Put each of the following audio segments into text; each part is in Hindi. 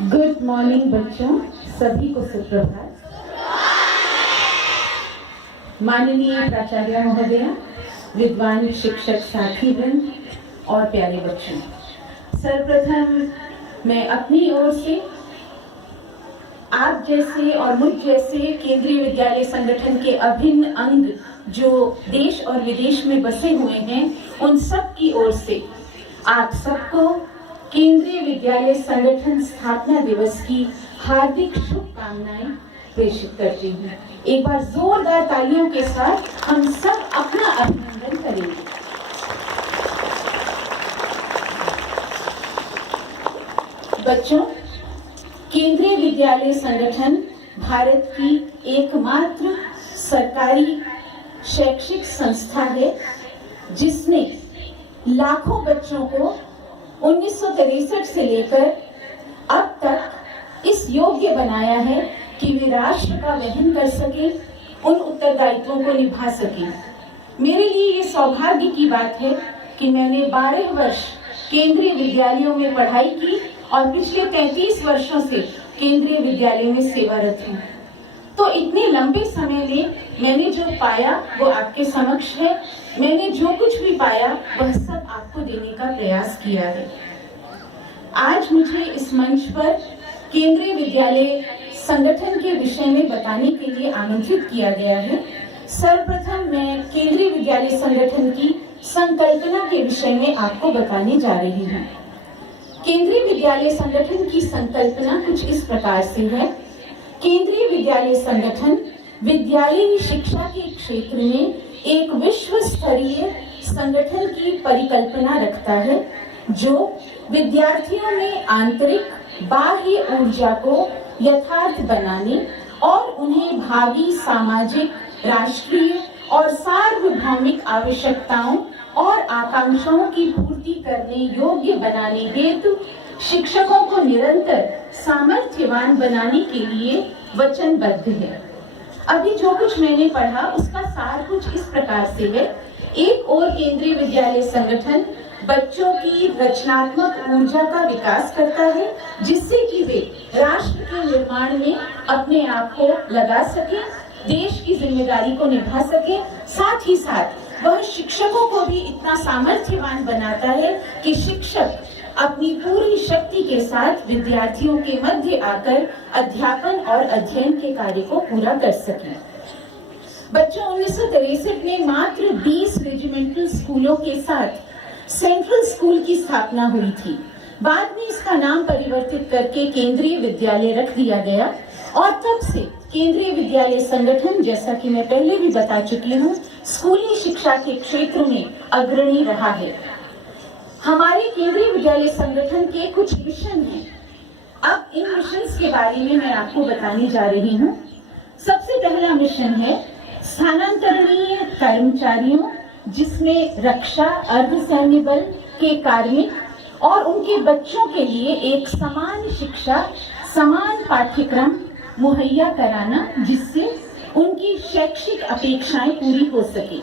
गुड मॉर्निंग बच्चों, सभी को सुप्रभात। माननीय प्राचार्य महोदय, विद्वान शिक्षक साथी वृंद और प्यारे बच्चों, सर्वप्रथम मैं अपनी ओर से आप जैसे और मुझ जैसे केंद्रीय विद्यालय संगठन के अभिन्न अंग जो देश और विदेश में बसे हुए हैं, उन सब की ओर से आप सबको केंद्रीय विद्यालय संगठन स्थापना दिवस की हार्दिक शुभकामनाएं प्रेषित करती हूँ। एक बार जोरदार तालियों के साथ हम सब अपना अभिनंदन करेंगे। बच्चों, केंद्रीय विद्यालय संगठन भारत की एकमात्र सरकारी शैक्षिक संस्था है जिसने लाखों बच्चों को 1963 से लेकर अब तक इस योग्य बनाया है कि वे राष्ट्र का वहन कर सके, उन उत्तरदायित्वों को निभा सके। मेरे लिए ये सौभाग्य की बात है कि मैंने 12 वर्ष केंद्रीय विद्यालयों में पढ़ाई की और पिछले 33 वर्षों से केंद्रीय विद्यालय में सेवारत हूँ। तो इतने लंबे समय में मैंने जो पाया वो आपके समक्ष है। मैंने जो कुछ भी पाया वह सब आपको देने का प्रयास किया है। आज मुझे इस मंच पर केंद्रीय विद्यालय संगठन के विषय में बताने के लिए आमंत्रित किया गया है। सर्वप्रथम मैं केंद्रीय विद्यालय संगठन की संकल्पना के विषय में आपको बताने जा रही हूँ। केंद्रीय विद्यालय संगठन की संकल्पना कुछ इस प्रकार से है। केंद्रीय विद्यालय संगठन विद्यालयी शिक्षा के क्षेत्र में एक विश्व स्तरीय संगठन की परिकल्पना रखता है जो विद्यार्थियों में आंतरिक बाह्य ऊर्जा को यथार्थ बनाने और उन्हें भावी सामाजिक, राष्ट्रीय और सार्वभौमिक आवश्यकताओं और आकांक्षाओं की पूर्ति करने योग्य बनाने हेतु शिक्षकों को निरंतर सामर्थ्यवान बनाने के लिए वचनबद्ध है। अभी जो कुछ मैंने पढ़ा उसका सार कुछ इस प्रकार से है। एक ओर केंद्रीय विद्यालय संगठन बच्चों की रचनात्मक ऊर्जा का विकास करता है जिससे कि वे राष्ट्र के निर्माण में अपने आप को लगा सके, देश की जिम्मेदारी को निभा सके। साथ ही साथ वह शिक्षकों को भी इतना सामर्थ्यवान बनाता है कि शिक्षक अपनी पूरी शक्ति के साथ विद्यार्थियों के मध्य आकर अध्यापन और अध्ययन के कार्य को पूरा कर सकें। बच्चों, 1963 में मात्र 20 रेजिमेंटल स्कूलों के साथ सेंट्रल स्कूल की स्थापना हुई थी। बाद में इसका नाम परिवर्तित करके केंद्रीय विद्यालय रख दिया गया और तब से केंद्रीय विद्यालय संगठन, जैसा कि मैं पहले भी बता चुकी हूँ, स्कूली शिक्षा के क्षेत्र में अग्रणी रहा है। हमारे केंद्रीय विद्यालय संगठन के कुछ मिशन हैं। अब इन मिशंस के बारे में मैं आपको बताने जा रही हूँ। सबसे पहला मिशन है स्थानांतरणीय कर्मचारियों, जिसमें रक्षा, अर्धसैन्य बल के कार्मिक और उनके बच्चों के लिए एक समान शिक्षा, समान पाठ्यक्रम मुहैया कराना जिससे उनकी शैक्षिक अपेक्षाएं पूरी हो सके।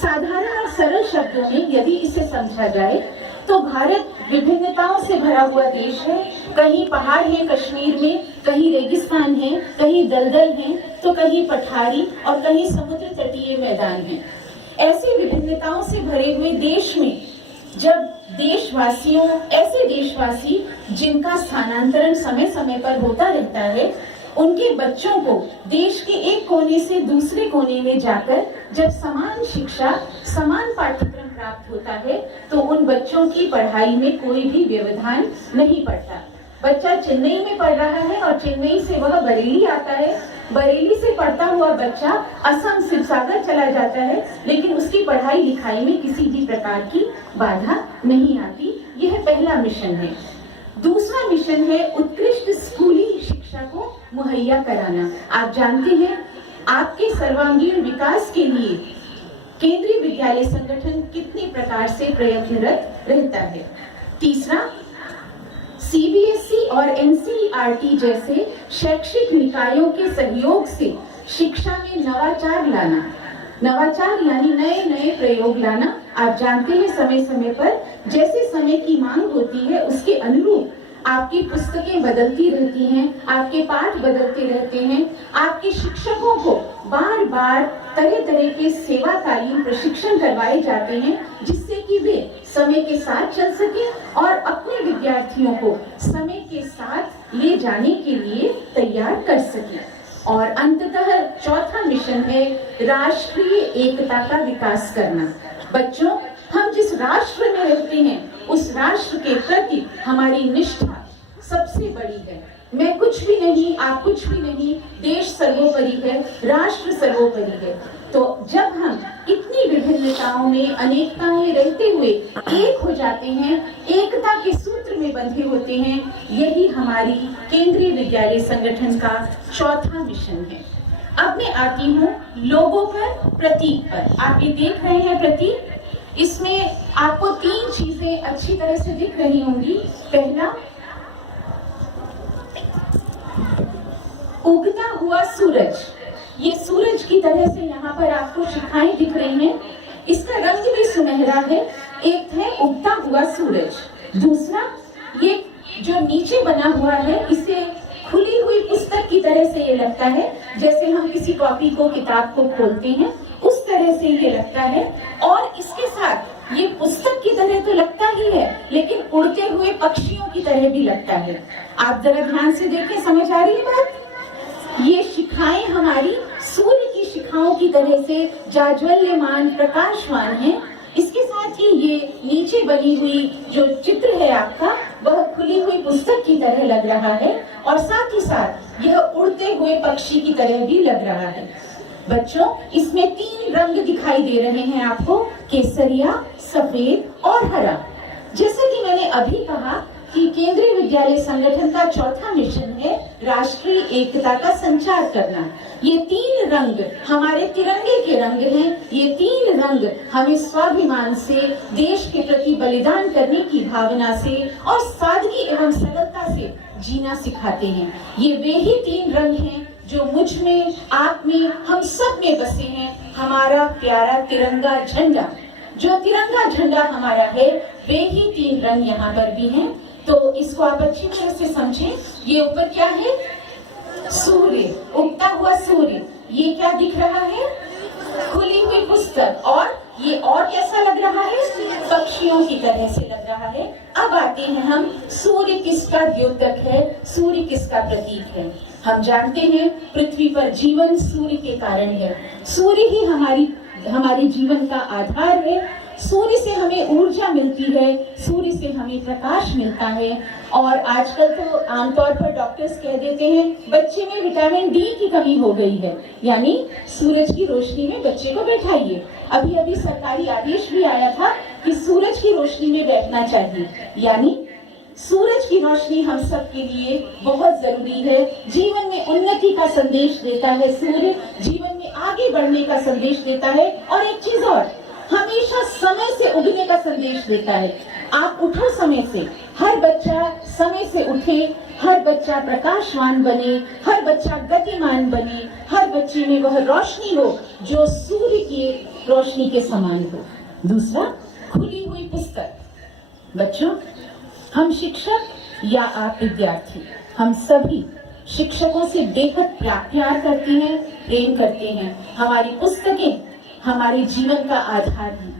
साधारण और सरल शब्दों में यदि इसे समझा जाए तो भारत विभिन्नताओं से भरा हुआ देश है। कहीं पहाड़ है कश्मीर में, कहीं रेगिस्तान है, कहीं दलदल है, तो कहीं पठारी और कहीं समुद्र तटीय मैदान है। ऐसी विभिन्नताओं से भरे हुए देश में जब ऐसे देशवासी जिनका स्थानांतरण समय समय पर होता रहता है, उनके बच्चों को देश के एक कोने से दूसरे कोने में जाकर जब समान शिक्षा, समान पाठ्यक्रम प्राप्त होता है तो उन बच्चों की पढ़ाई में कोई भी व्यवधान नहीं पड़ता। बच्चा चेन्नई में पढ़ रहा है और चेन्नई से वह बरेली आता है, बरेली से पढ़ता हुआ बच्चा असम शिवसागर चला जाता है, लेकिन उसकी पढ़ाई लिखाई में किसी भी प्रकार की बाधा नहीं आती। यह पहला मिशन है। दूसरा मिशन है उत्कृष्ट स्कूली शिक्षा को मुहैया कराना। आप जानते हैं, आपके सर्वांगीण विकास के लिए केंद्रीय विद्यालय संगठन कितने प्रकार से प्रयत्नरत रहता है। तीसरा, सीबीएसई और एनसीईआरटी जैसे शैक्षिक निकायों के सहयोग से शिक्षा में नवाचार लाना। नवाचार यानी नए नए प्रयोग लाना। आप जानते हैं, समय समय पर जैसे समय की मांग होती है उसके अनुरूप आपकी पुस्तकें बदलती रहती हैं, आपके पाठ बदलते रहते हैं, आपके शिक्षकों को बार बार तरह तरह के सेवा तालीम प्रशिक्षण करवाए जाते हैं, जिससे कि वे समय के साथ चल सके और अपने विद्यार्थियों को समय के साथ ले जाने के लिए तैयार कर सके। और अंततः चौथा मिशन है राष्ट्रीय एकता का विकास करना। बच्चों, हम जिस राष्ट्र में रहते हैं उस राष्ट्र के प्रति हमारी निष्ठा सबसे बड़ी है। मैं कुछ भी नहीं, आप कुछ भी नहीं, देश सर्वोपरि है, राष्ट्र सर्वोपरि है। तो जब हम इतनी विभिन्नताओं में, अनेकताओं में रहते हुए एक हो जाते हैं, एकता के सूत्र में बंधे होते हैं, यही हमारी केंद्रीय विद्यालय संगठन का चौथा मिशन है। अब मैं आती हूँ लोगों पर, प्रतीक पर। आप ये देख रहे हैं प्रतीक, इसमें आपको 3 चीजें अच्छी तरह से दिख रही होंगी। पहला, उगता हुआ सूरज। ये सूरज की तरह से यहाँ पर आपको शिखाएं दिख रही हैं। इसका रंग भी सुनहरा है। एक है उगता हुआ सूरज। दूसरा, ये जो नीचे बना हुआ है, इसे खुली हुई पुस्तक की तरह से ये लगता है, जैसे हम किसी कॉपी को, किताब को खोलते हैं, उस तरह से ये लगता है। और इसके साथ ये पुस्तक की तरह तो लगता ही है, लेकिन उड़ते हुए पक्षियों की तरह भी लगता है। आप जरा ध्यान से देखें, समझ आ रही है बात? ये शिखाएं हमारी सूर्य की शिखाओं की तरह से जाज्वल्यमान, प्रकाशवान हैं। इसके साथ ही ये नीचे बनी हुई जो चित्र है आपका, वह खुली हुई पुस्तक की तरह लग रहा है, और साथ ही साथ यह उड़ते हुए पक्षी की तरह भी लग रहा है। बच्चों, इसमें 3 रंग दिखाई दे रहे हैं आपको, केसरिया, सफेद और हरा। जैसे कि मैंने अभी कहा कि केंद्रीय विद्यालय संगठन का चौथा मिशन है राष्ट्रीय एकता का संचार करना। ये 3 रंग हमारे तिरंगे के रंग हैं। ये 3 रंग हमें स्वाभिमान से, देश के प्रति बलिदान करने की भावना से और सादगी एवं सरलता से जीना सिखाते हैं। ये वे ही 3 रंग हैं जो मुझ में, आप में, हम सब में बसे हैं। हमारा प्यारा तिरंगा झंडा, जो तिरंगा झंडा हमारा है, वे ही 3 रंग यहाँ पर भी हैं। तो इसको आप अच्छी तरह से समझें। ये ऊपर क्या है? सूर्य, उगता हुआ सूर्य। ये क्या दिख रहा है? खुली हुई पुस्तक। और ये और कैसा लग रहा है? पक्षियों की तरह से लग रहा है। अब आते हैं हम, सूर्य किसका द्योतक है, सूर्य किसका प्रतीक है? हम जानते हैं पृथ्वी पर जीवन सूर्य के कारण है। सूर्य ही हमारे जीवन का आधार है। सूर्य से हमें ऊर्जा मिलती है, सूर्य से हमें प्रकाश मिलता है। और आजकल तो आमतौर पर डॉक्टर्स कह देते हैं बच्चे में विटामिन डी की कमी हो गई है, यानी सूरज की रोशनी में बच्चे को बैठाइए। अभी अभी सरकारी आदेश भी आया था कि सूरज की रोशनी में बैठना चाहिए। यानी सूरज की रोशनी हम सब के लिए बहुत जरूरी है। जीवन में उन्नति का संदेश देता है सूर्य, जीवन में आगे बढ़ने का संदेश देता है। और एक चीज और, हमेशा समय से उगने का संदेश देता है। आप उठो समय से, हर बच्चा समय से उठे, हर बच्चा प्रकाशवान बने, हर बच्चा गतिमान बने, हर बच्चे में वह रोशनी हो जो सूर्य की रोशनी के समान हो। दूसरा, खुली हुई पुस्तक। बच्चों, हम शिक्षक या आप विद्यार्थी, हम सभी शिक्षकों से बेहद प्यार करते हैं, प्रेम करते हैं। हमारी पुस्तकें हमारे जीवन का आधार है।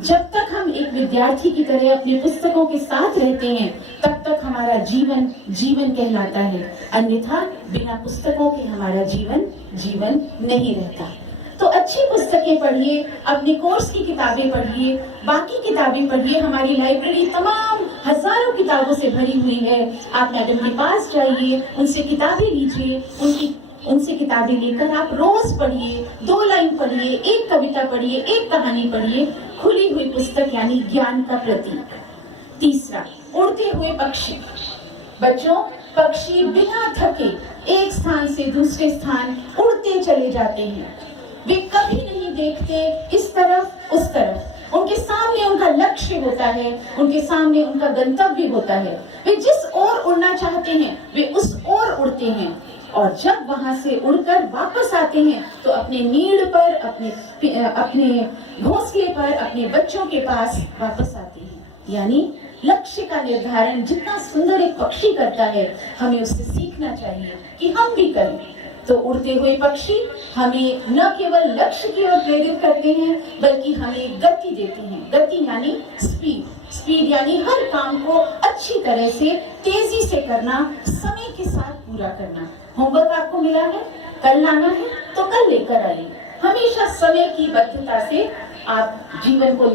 जब तक हम एक विद्यार्थी की तरह अपनी पुस्तकों के साथ रहते हैं, तब तक हमारा जीवन जीवन कहलाता है। अन्यथा बिना पुस्तकों के हमारा जीवन जीवन नहीं रहता। तो अच्छी पुस्तकें पढ़िए, अपने कोर्स की किताबें पढ़िए, बाकी किताबें पढ़िए। हमारी लाइब्रेरी तमाम हजारों किताबों से भरी हुई है। आप मैडम के पास जाइए, उनसे किताबें लीजिए, उनसे किताबें लेकर आप रोज पढ़िए, 2 लाइन पढ़िए, एक कविता पढ़िए, एक कहानी पढ़िए। खुली हुई पुस्तक यानी ज्ञान का प्रतीक। तीसरा, उड़ते हुए पक्षी। बच्चों, पक्षी बिना थके एक स्थान से दूसरे स्थान उड़ते चले जाते हैं। वे कभी नहीं देखते इस तरफ उस तरफ। उनके सामने उनका लक्ष्य होता है, उनके सामने उनका गंतव्य होता है। वे जिस ओर उड़ना चाहते हैं वे उस ओर उड़ते हैं। और जब वहां से उड़कर वापस आते हैं तो अपने नीड़ पर, अपने घोंसले पर, अपने बच्चों के पास वापस आते हैं। यानी लक्ष्य का निर्धारण जितना सुंदर एक पक्षी करता है, हमें उससे सीखना चाहिए कि हम भी करें। तो उड़ते हुए पक्षी हमें न केवल लक्ष्य की ओर प्रेरित करते हैं, बल्कि हमें गति देते हैं। गति यानी स्पीड यानी हर काम को अच्छी तरह से तेजी से करना, समय के साथ पूरा करना। होमवर्क आपको मिला है, कल लाना है तो कल लेकर आइए। हमेशा समय की बद्धता से आप जीवन को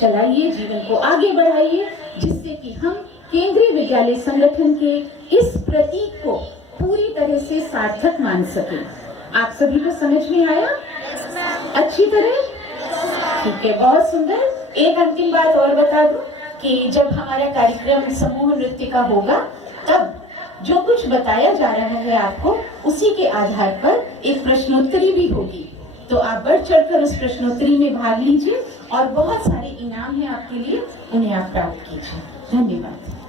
चलाइए, जीवन को आगे बढ़ाइए, जिससे कि हम केंद्रीय विद्यालय संगठन के इस प्रतीक को पूरी तरह से सार्थक मान सके। आप सभी को समझ में आया? अच्छी तरह? ठीक है, बहुत सुंदर। एक अंतिम बात और बता दूं कि जब हमारा कार्यक्रम समूह नृत्य का होगा, तब जो कुछ बताया जा रहा है आपको, उसी के आधार पर एक प्रश्नोत्तरी भी होगी। तो आप बढ़ चढ़कर उस प्रश्नोत्तरी में भाग लीजिए और बहुत सारे इनाम हैं आपके लिए, उन्हें आप प्राप्त कीजिए। धन्यवाद।